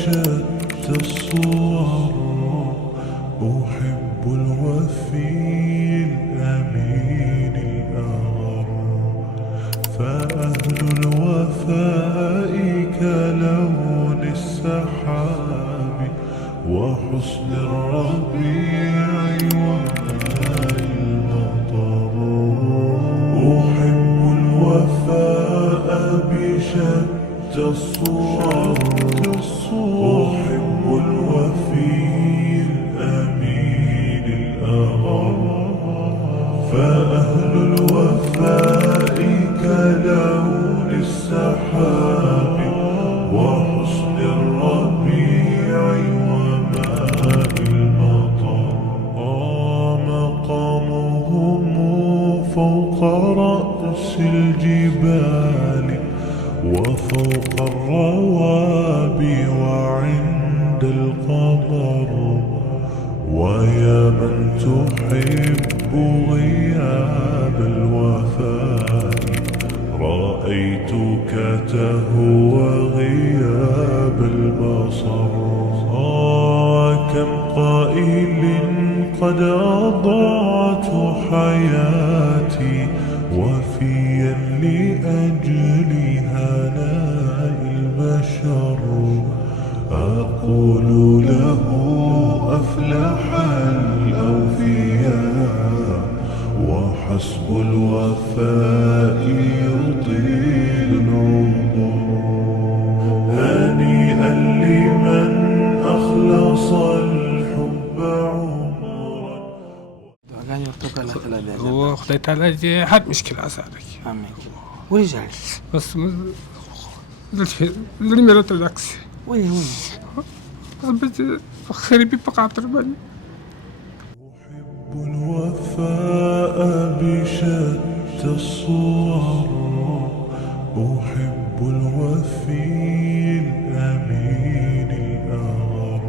بشتى الصور، أحب الوفي الأمين الأغر، فأهل الوفاء كلون السحاب وحسن الربيع وماء المطر. أحب الوفاء بشتى الصور، أحب الوفي الأمين الأغر، فأهل الوفاء كلون السحاب وحسن الربيع وماء المطر. مقامهم فوق رأس الجبال وفوق الروابي وعند القمر. ويا من تحب غياب الوفاء، رأيتك تهوى غياب البصر. كم قائل قد أضعت حياتي وفيا لأجل هناء البشر. أقول له أفلح الأوفياء، وحسب الوفاء يطيل العمر. هنيئا لمن أخلص الحب عمرا. دعاګانې ورته وکړه الله تعالی دې هو خدای تعالی دې هر مشکل آسانه کړي. امين. ولې ژاړې؟ بس زړه مې راته ډک شي. ولې بس خريبي بقاطر بالي. أحب الوفاء بشتى الصور، أحب الوفي الأمين الأغر،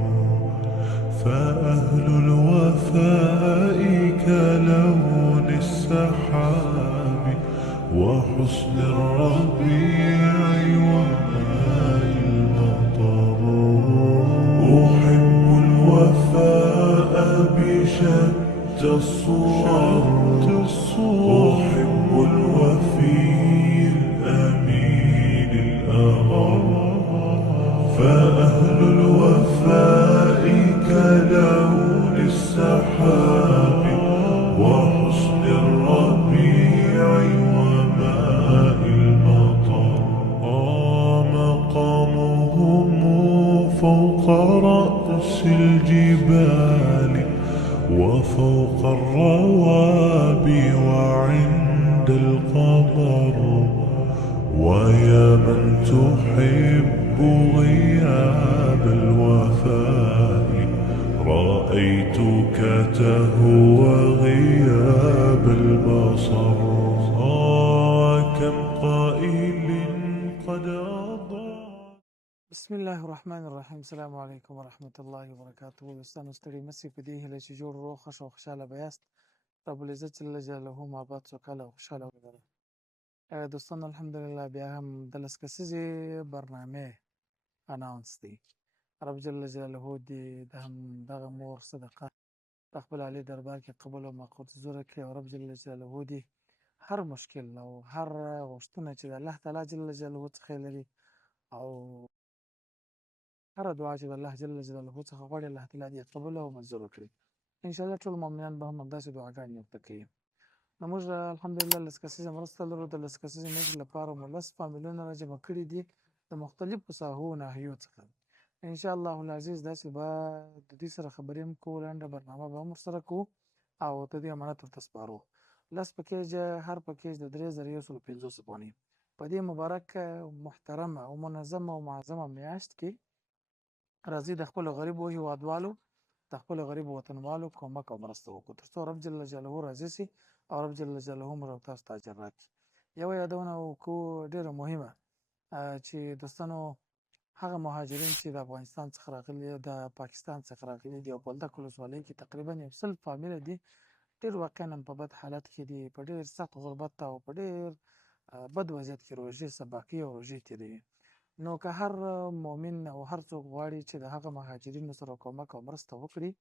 فأهل الوفاء كلون السحاب وحسن الربيع وماء المطر. أحب الوفاء بشتى الصور، أحب الوفي الأمين الأغر، فأهل الوفاء كلون السحاب وحسن الربيع وماء المطر. مقامهم فوق رأس الجبال وفوق الروابي وعند القمر. ويا من تحب غياب الوفاء، رأيتك تهوى غياب البصر. كم قائل قد أضاع. بسم الله الرحمن الرحیم. السلام علیکم ورحمۃ الله وبرکاته. دوستانو ستړي مسئ په دې هیله چې جوړ روغ خوښ او خوشحاله به یاست. رب العزت جل جلاله مو آباد سوکاله او خوشحاله وګړي. دوستانو الحمدلله بیا هم د لس کسیزې برنامې اناونس دی. رب جل جلاله دې د همدغه مور صدقه په خپل عالي دربار کې قبول او مقبوله کړي، او رب جل جلاله دې هر مشکل او هر غوښتنه چې د الله تعالی جل جلاله څخه لري او هر دعا چې د الله جل جلاله څخه غواړي، الله تعالی دې قبول او منظور کړي. ان شاء الله ټول مؤمنان به هم همداسې دعاګانې ورته کوي. نو موږ الحمدلله لس کسیزه مرسته لرو. د لس کسیزې مرستې لپاره مو لس فامیلونه راجمع کړي دي د مختلفو ساحو ناحیو څخه. ان شاء الله العزیز داسې به د دې سره خبرې هم کوو، لنډه برنامه به هم ورسره کوو او د دې امانت ورته سپارو. لس پکیج، هر پکیج د 3150 افغانۍ. په دې مبارک محترمه او منظمه او معظمه میاشت کې راځي د خپل غریبو هیوادوالو، د خپل غریبو وطنوالو کومک او مرسته وکړو، تر څو رب جل جلاله راضي شي او رب جل جلاله موږ او تاسو ته اجر راکړي. یوه یادونه وکړو ډېره مهمه، چې دوستانو هغه مهاجرین چې د افغانستان څخه راغلي، د پاکستان څخه راغلي دي او په وردګ ولسوالۍ کې تقریبا 100 فامیله دي، ډېر واقعا په بد حالت کې دي، په ډېر سخت غربت او په ډېر بد وضعیت کې روژې سباقي او روژې تېروي. نو که هر مؤمن او هر څوک غواړي چې د هغه مهاجرینو سره کومک او مرسته وکړي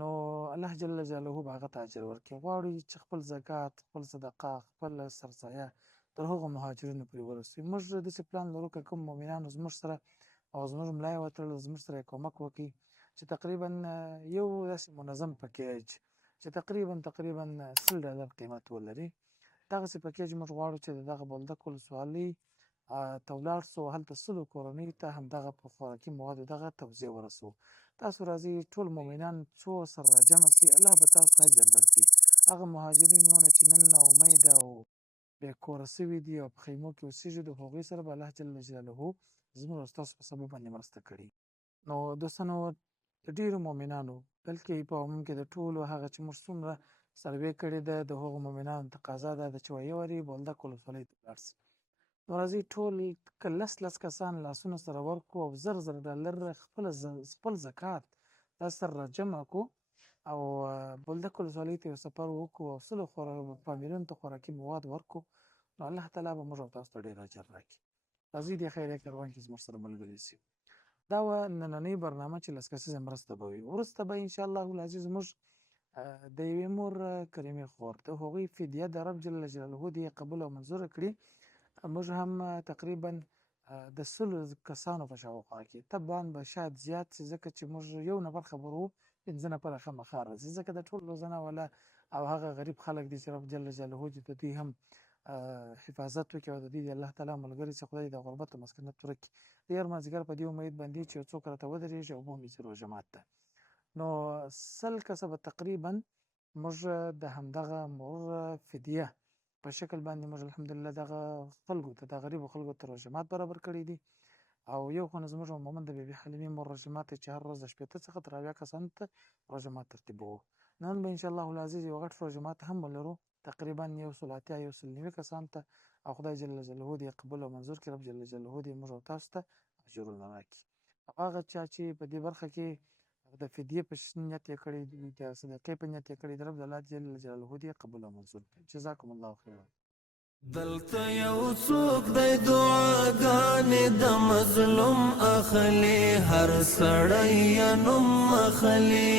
نو الله جل جلاله به هغه ته اجر ورکړي. غواړي چې خپل زکات، خپل صدقه، خپل سرسایه تر هغو مهاجرینو پورې ورسوي. موږ داسې پلان لرو که کوم مؤمنانو زموږ سره او زموږ ملا یې وتړل زموږ سره یې کومک وکړي چې تقریبا یو داسې منظم پکیج چې تقریبا $100 قیمت ولري، دغسې پکیج موږ غواړو چې د دغه بولدک ولسوالۍ ته ولاړ سو، هلته 100 کورنیو ته همدغه په خوراکي موادو دغه توزیع ورسو. تاسو راځئ ټول مؤمنان څو سره راجمع سي، الله به تاسو ته اجر درکړي. هغه مهاجرین یونه چې نن ناامیده او بې کوره سوي دي او په خیمو کې اوسېږي د هغوی سره به الله جل جلاله زموږ او ستاسو په سبب باندې مرسته کړي. نو دوستانو د ډېرو مؤمنانو بلکې په عموم کې د ټولو هغه چې موږ څومره سروې کړې ده د هغو مؤمنانو تقاضا دا ده چې ویې واري بولدک ولسوالۍ ته ولاړ سي. نو راځئ ټول که لس کسان لاسونه سره ورکړو او $1000 خپل زکات دا سره راجمع کړو او بولدک ولسوالۍ ته یو سفر وکړو او 100 فامیلونو ته خوراکي مواد ورکړو نو الله تعالی به موږ او تاسو ته ډېر اجر راکړي. راځئ دې خیریه کاروان کې زموږ سره ملګري سي. دا وه نننۍ برنامه چې 10 کسیزه مرسته به وي. وروسته به انشاءالله العزیز موږ د یوې مور کریمې خور د هغوی فدیه د رب جل جلاله دې قبول او منظوره کړي. موږ هم تقریبا د 100 کسانو په شاوخوا کې طبعا به شاید زیات سي ځکه چې موږ یو نفر خبرو 5 نفره خامخا راځي ځکه د ټول روزنه والا او هغه غریب خلک دي چې رب جل جلاله د دوی هم حفاظت وکړي او د دوی د الله تعالی ملګري چې خدای د غربت او مسکنت ورکړي. د هر مازدیګر په دې امید باندې چې یو څوک راته ودرېږي او به مې روژه مات ده. نو 100 کسه به تقریبا موږ د همدغه مور فدیه په شکل باندې موږ الحمدلله دغه خلکو ته د غریبو خلکو ته روژه مات برابر کړي دي او یو خو زموږ عموما د بیبي حلیمې مور روژه مات چې هر ورځ د 80 څخه تر 80 کسانو ته روژه مات ترتیبوو. نن به انشاءالله العزیز یو غټ روژه مات هم ولرو تقریبا 180 کسانو ته او خدای جل جلاله دې قبول او منظور کړي. رب جل جلاله دې موږ او تاسو ته اجرونه راکړي. هغه چا چې په دې برخه کې د فدیه په نیت یې کړی دي د صدقې په نیت یې کړی دی رب الله جل جلاله دې قبول او منظور کړي. جزاکم الله خیرا. دلته یو څوک دی دعاګانې د مظلوم اخلي هر سړی یې نوم اخلي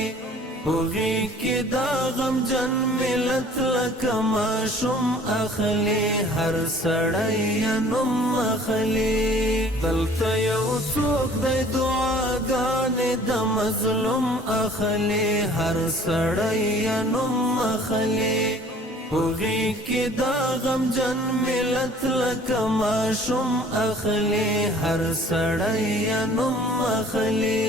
هغې کې دا غمجن ملت لکه ماشوم اخلي هر سړی یې نوم اخلي دلته یو څوک دی دعاګانې د مظلوم اخلي هر سړی یې نوم اخلي هغې کې دا غمجن ملت لکه ماشوم اخلي هر سړی یې نوم اخلي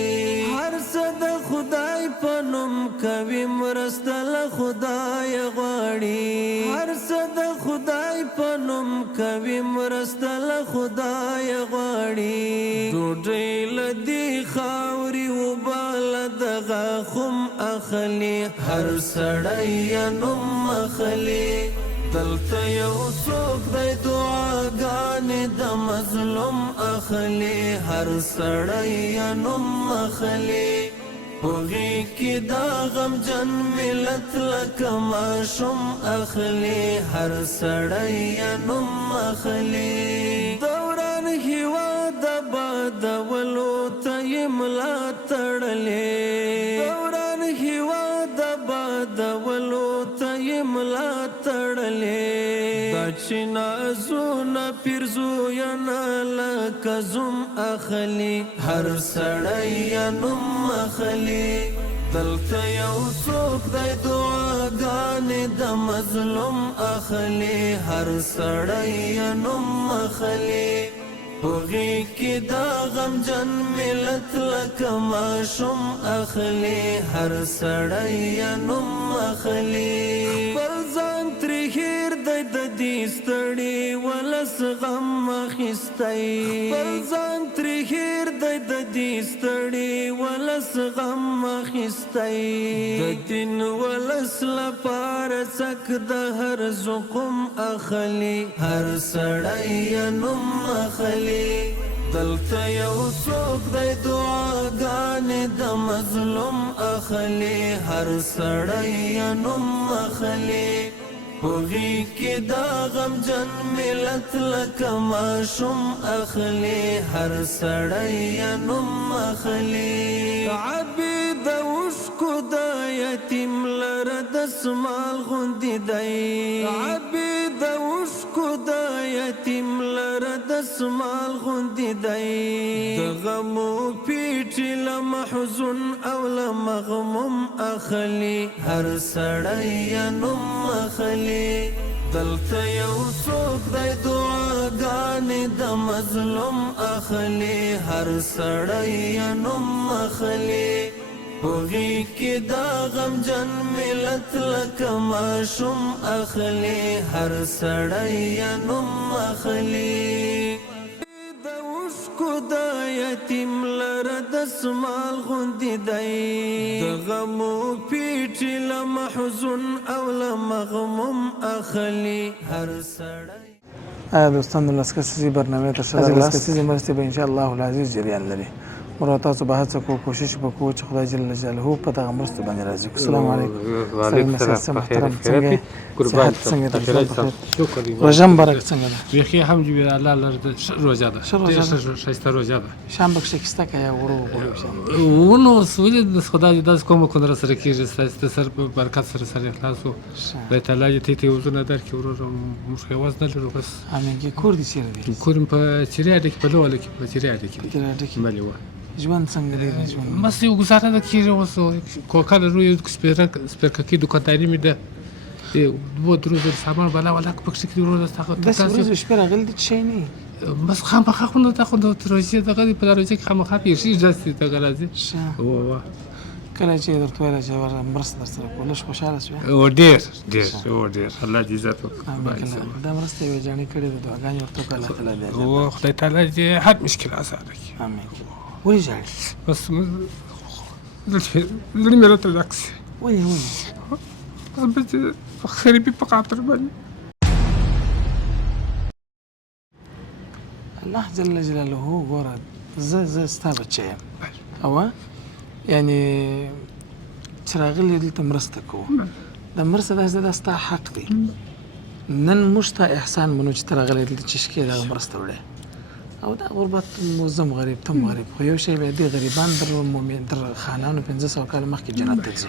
هر څه د خدای په نوم کوي مرسته له خدای غواړي هر څه د خدای په نوم کوي مرسته له خدای غواړي ډوډۍ له دې خاورې اوبه له دغه خم اخلي هر سړی یې نوم اخلي دلته یو څوک دی دعاګانې د مظلوم اخلي هر سړی یې نوم اخلي هغې کې دا غمجن ملت لکه ماشوم اخلي هر سړی یې نوم اخلي دوران هېواد آبادولو ته یې ملا تړلې دوران هېواد آبادولو ته یې ملا تړلې دا چې نازونه پیرزویانه لکه زوم اخلي هر سړی یې نوم اخلي دلته یو څوک دی دعاګانې د مظلوم اخلي هر سړی یې نوم اخلي هغې کې دا غمجن ملت لکه ماشوم اخلي هر سړی یې نوم اخلي خپل ځان ترې هېر دی د دې ستړي ولس غم اخیستی خپل ځان ترې هېر دی د دې ستړي ولس غم اخیستی د دین ولس لپاره څک د هر زقم اخلي هر سړی یې نوم اخلي دلته یو څوک دی دعاګانې د مظلوم اخلي هر سړی یې نوم اخلي هغې کې دا غمجن ملت لکه ماشوم اخلي هر سړی نوم اخلي عبید اوښکو د یتیم لره دسمال غوندې دی عبید اوښکو د یتیم لره دسمال غوندې دی د غمو پیټې له محزون او له مغموم اخلي هر سړی نوم اخلي دلته یو څوک دی دعاګانې د مظلوم اخلي هر سړی نوم اخلي هغې کې دا غمجن ملت لکه ماشوم اخلي هر سړی نوم اخلي د اوښکو د یتیم لره دسمال غوندې دی د غمو پیټې له محزون او له مغموم اخلي هر سړی آیا دوستان د لس کسیزې برنامې تر شا د لس کسیزې مرستې به انشاءالله العزیز جریان لري موږ او تاسو به هڅه کوو کوشش به کوو چې خدای جل جلاله په دغه مرستو باندې راضي کړي. السلام علیکم. وعلیکم السلام. محترم خیر څنګه قربان څنګه شکر روژه مبارک څنګه ده؟ بیخي الحمد لله الله لرده روزه ده ښه روژه ده. ډېر ښایسته روزه ده شام پکښې کیسته که یا غرو وغوړو ونو ولې د خدای داسې کوم کونه راسره کېږي ستاسې سر په برکت سره اخلاص و خدای تعالی دې ته یوزونه درکړي ورور موږ یوازې نه لرو بس امینګي کور دې چېرې دی؟ کور مې په چیرې اډه کې په لوله کې په چیرې اډه کې په تېره اډه کې بلې وه ژوند څنګه دی د ژوند؟ بس یو ګزاره ده کېږي اوس کوکله روی سپرککي دوکانداري مې ده دوه درو زره سامان بالا والا پکښې کې ورور داسې ورځې شپې راغلي دي چې شی نه وي؟ بس خامخا خو نو دا خو د روژې دغه دی په روژې کې خامخا پېښېږي داسې دغه راځي ښه کله چې درته ویله چې مرسته در سره کوو لږ خوشحاله شوې؟ او ډېر الله دې عزت وکړي دا مرسته یوې جاڼې کړې ده دعاګانې ورته وکړه الله تعالی دې او خدای تعالی دې هر مشکل آسانه کړي امین. ولې ژاړې؟ بس زړه مې راته ډک شي ولې البته غریبي په خاطر باندې الله جل جلاله ګوره زه ستا بچی یم اوه یعنې چې راغلي دلته مرسته کوو دا مرسته داسې ده دا ستا حق دی نن موږ ستا احسان منو چې ته راغلی دلته چې شکې دغه مرسته وړې او دا غربت زم غریب تم غریب خو یو شی به دې غریبان در خانانو 500 کاله مخکې جنت ته ځي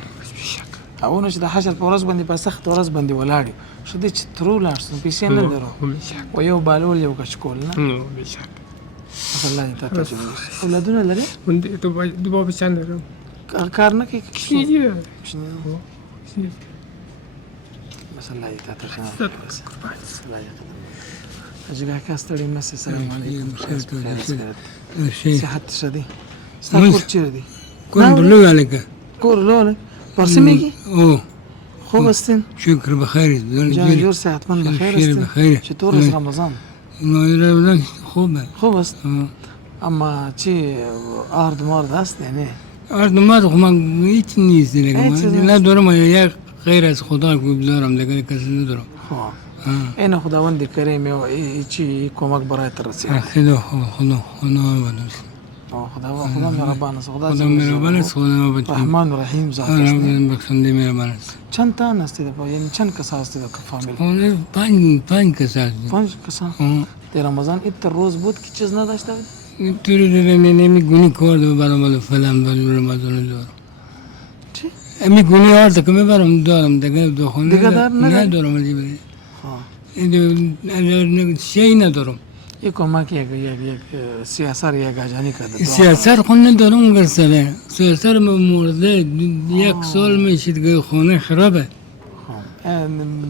او نو چې د حشر په ورځ باندې په سخت ورځ باندې ولاړ یو ښه دی چې ترو لاړ شو پیسې نه لرو و یو بالول یو کچکول نه الله دې تا ته جوړ اولادونه لرې؟ دوه بچیان لرم کار نه کوي؟ کوچني بس الله دې تا ته ښه حاجي کاکا ستړي مه شې. سلام علیکم. صحت ښه دی؟ ستا کور چېرې دی؟ كنت بلوغ عليك. کور لولی پرسمیږي؟ اوه خوب هستین؟ شكر بخير. جان جور صحتمند بخیر هستین؟ بخير. چطور است رمضان؟ خوب است. اما چی آرد مارد هست یعنی؟ آرد مارد خو من هیچ نیست دیگه. نه دارم یک غیر از خدا کو دارم دیگه کسی ندارم. این خداوند کریم و چی کمک برای تو رسید؟ خدا خدا مهربان است. خدا مهربان است. خدا رحمان و رحیم ذات است. بخشنده مهربان است. چند تان هستید با یعنی چند کسا هستید که فامیل؟ پنج کسا هستید. 5 کسا؟ در رمضان ایت روز بود که چیز نداشته بود؟ توری نمیگونی کار دو برام فلان رمضان دارم. چی؟ میگونی آرد که میبرم دارم دیگه دو خونه دیگه دار ندارم دیگه. شیء ندارم. یک کمک یک سیاست یک اجانی کرده. سیاست خونه ندارم گرسله. سیاست مرده یک سال میشید که خونه خرابه.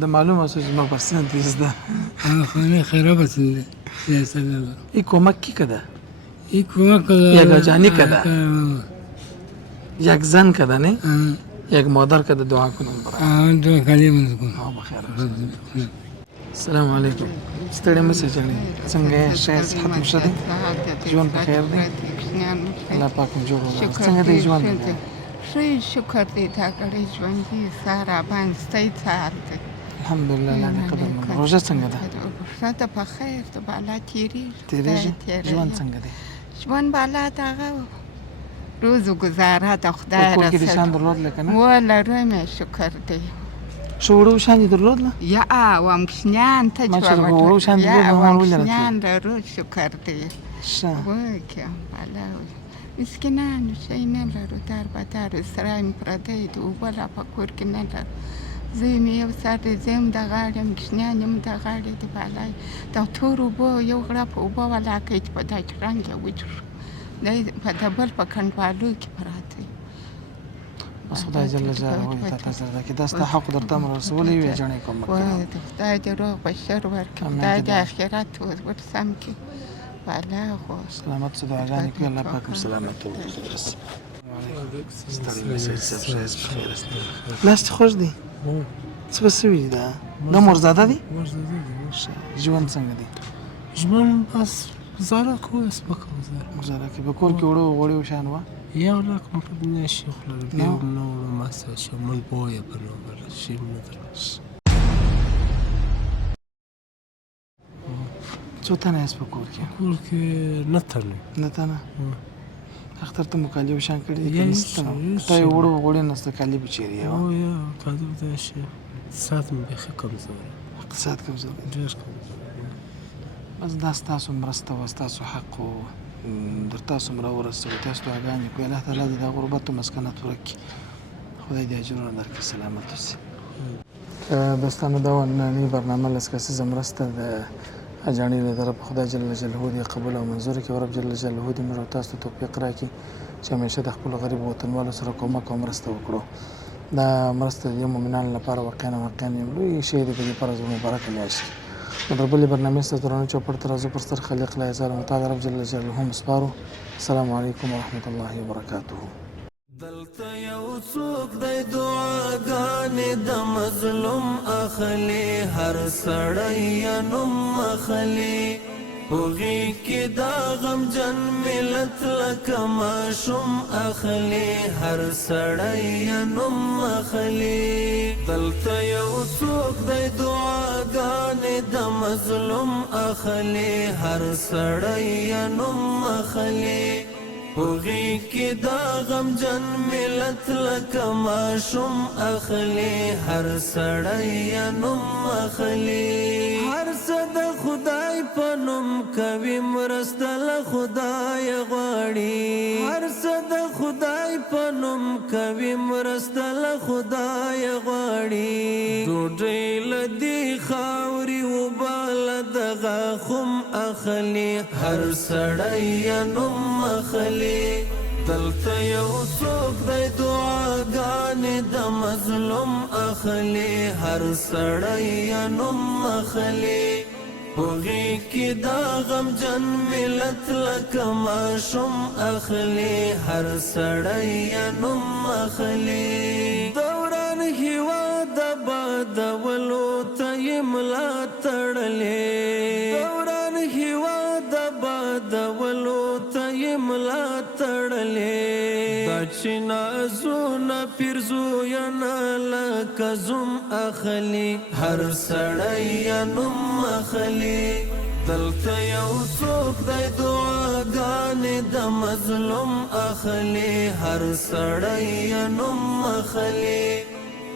معلوم است که ما پرسنت بیزده. خونه خراب است سیاست ندارم. این کمک کی کرده؟ این کمک یک اجانی کرده. یک زن کرده نه؟ یک مادر کرده دعا کنم برای. دعا کلیم کن. بخیر. السلام علیکم. ستړي مه شئ جانې څنګه یې ښه صحت مو ښه دی؟ ژوند په خیر دی؟ الله پاک مو جوړ وبخښي. څنګه دی ژوند؟ ښه یې شکر دی تا کړی ژوند دي ستا راباندې ستی څار دی الحمدلله الله دې قدر مو روژه څنګه ده؟ روژه ده په خیر ده بالا تېرېږي؟ ژوند څنګه دی؟ ژوند بالا دغه روز و ګزاره ده خدای په کور کې دې شان درلود لکه نه؟ ولرم یې شکر دی شو شان دي درلود له یا وامکشنیان ته ما چې چوا وړو شان دي یا درلود نو ولې وامکشنیان لرو شکر دی شه وکه بالا مسکینان شي نه لرو تر به تر سرایم پردی دی اوبه لا په کور کې نه لرو زه مې یو ساعت زم د غاړې مکشنیان یم د غاړې دی بالای دا تور اوبه یو غړپ اوبه ولا کوي چې په دا چرنګ وچر دی په دبل په کنډوالو کې پراته بس خدای جل جلاله تا تاسو کې دا ست حق درته مر رسولي وي جنې کوم وای د خدای دې روغ بشر ورکړي خدای دې آخرت ورسم کړي بالا خو سلامت سو دعاګانې کوي الله پاک سلامت لاست خوش دی څه به سوي دا نو مرزاده دي ژوند څنګه دی ژوند بس گزاره کوو سپکه گزاره کې به کور کې وړو شان و یو لاک مقدمه شي خو له بیا نو ماسه شمول بویا په نو بل شي نه درس څو تنه یې په کور کې نه تنه نه تنه اختر ته مکالمه شان کړی دی نسته ته وړو نسته کالی بچیری او یا کاذب ده شي سات مې به کمزور اقتصاد کمزور ډېر کمزور بس دا ستاسو مرسته و ستاسو حق و در تاسو مره ورسوي تاسو دعاګانې کوي الله تعالی دې د غربت او مسکنت ورکړي خدای دې اجرونه درکړي سلامت اوسئ دوستانو دا نننۍ برنامه لس کسیزه مرسته د اجاني له طرفه خدای جل جلاله دې قبول او منظور کړي او رب جل جلاله دې موږ تاسو ته توفیق راکړي چې همیشه د خپل غریب وطنوالو سره کومک او مرسته وکړو دا مرسته د مؤمنانو لپاره واقعا لوی شی دی په دې فرض مبارکه میاشت کې د بلې برنامې سره درنو چوپړ تر ازو پر ستر خالق لا یزال متعال رب جل جلاله مسپارو السلام علیکم ورحمت الله وبرکاته دلته یو څوک دی دعاګانې د مظلوم اخلي هر سړی نوم اخلي هغې کې دا غمجن ملت لکه ماشوم اخلي هر سړی نوم اخلي دلته یو څوک دی دعاګانې د مظلوم اخلي هر سړی نوم اخلي هغې کې دا غمجن ملت لکه ماشوم اخلي هر سړی نوم اخلي هر څه د خدای په نوم کوي مرسته له خدای غواړي هر څه د خدای په نوم کوي مرسته له خدای غواړي ډوډۍ له دې خاورې اوبه له دغه خم اخلي هر سړی نوم اخلي دلته یو څوک دی دعاګانې د مظلوم اخلي هر سړی نوم اخلي هغې کې دا غمجن ملت لکه ماشوم اخلي هر سړی نوم اخلي دوران هېواد آبادولو ته یې ملا تړلې دوران هېواد آبادولو ته یې ملا تړلې دا چې نازونه پیرزویانه لکه زوم اخلي هر سړی نوم اخلي دلته یو څوک دی دعاګانې د مظلوم اخلي هر سړی نوم اخلي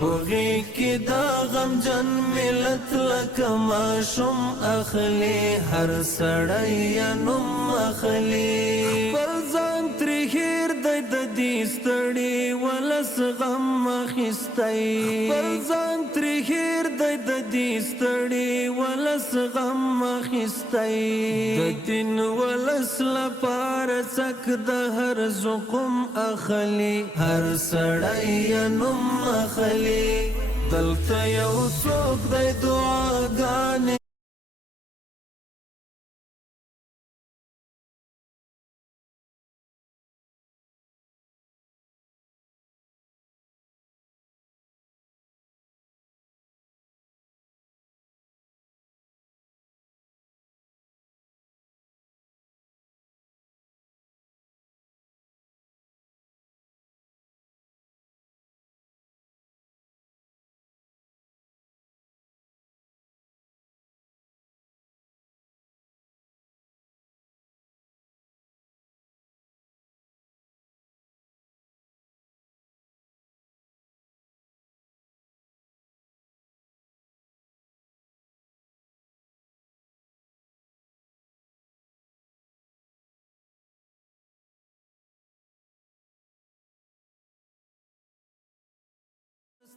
هغې کې دا غمجن ملت لکه ماشوم اخلي هر سړی نوم اخلي خپل ځان ترې هېر دی د دې ستړي ولس غم اخیستی خپل ځان ترې هېر دی د دې ستړي ولس غم اخیستی د دین ولس لپاره څک د هر زقم اخلي هر سړی نوم اخلي دلته یو څوک دی دعاګانې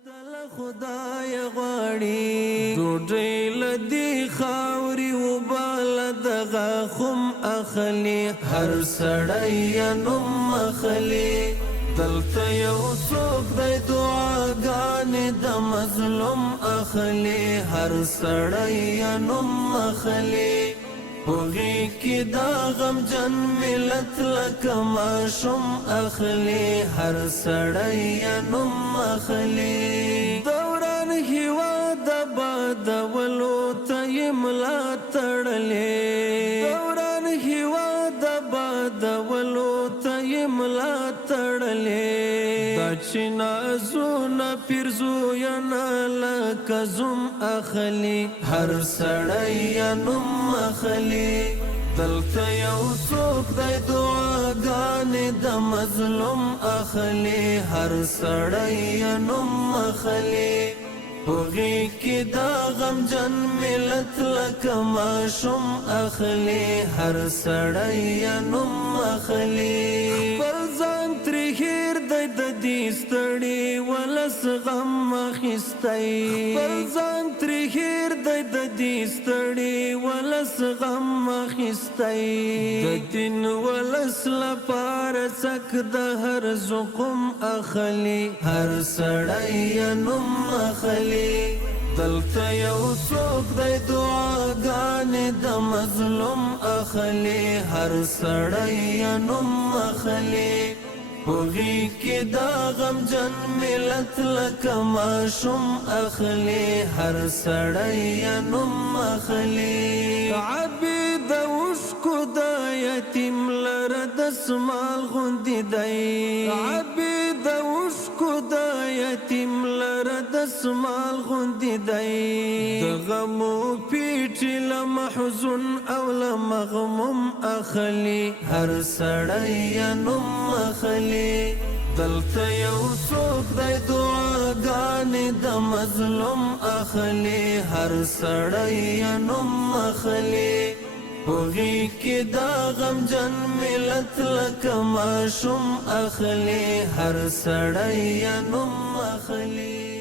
خدای غواړي ډوډۍ لدی خاوري وبال دغه خم اخلي هر سړی نوم اخلي دلته یو څوک دی دعاګانې د مظلوم اخلي هر سړی نوم اخلي هغې کې دا غمجن ملت لکه ماشوم اخلي هر سړی نوم اخلي دوران هېواد آبادولو ته یې ملا تړلې دوران هېواد آبادولو ته یې ملا تړلې دا چې نازونه پیرزویانه لکه زوم اخلي هر سړی نوم اخلي دلته یو څوک دی دعاګانې د مظلوم اخلي هر سړی نوم اخلي هغې کې دا غمجن ملت لکه ماشوم اخلي هر سړی نوم اخلي خپل ځان ترې هېر دی د دې ستړي ولس غم اخیستی خپل ځان ترې هېر دی د دې ستړي ولس غم اخیستی د دین ولس لپاره څک د هر زقم اخلي هر سړی نوم اخلي دلته یو څوک دی دعاګانې د مظلوم اخلي هر سړی نوم اخلي هغې کې دا غمجن ملت لکه ماشوم اخلي هر سړی نوم اخلي عبید اوښکو د یتیم لره دسمال غوندې دی عبید اوښکو د یتیم لره دسمال غوندې دی د غمو پیټې له محزون او له مغموم اخلي هر سړی نوم اخلي دلته یو څوک دی دعاګانې د مظلوم اخلي هر سړی نوم اخلي هغې کې دا غمجن ملت لکه ماشوم اخلي هر سړی نوم اخلي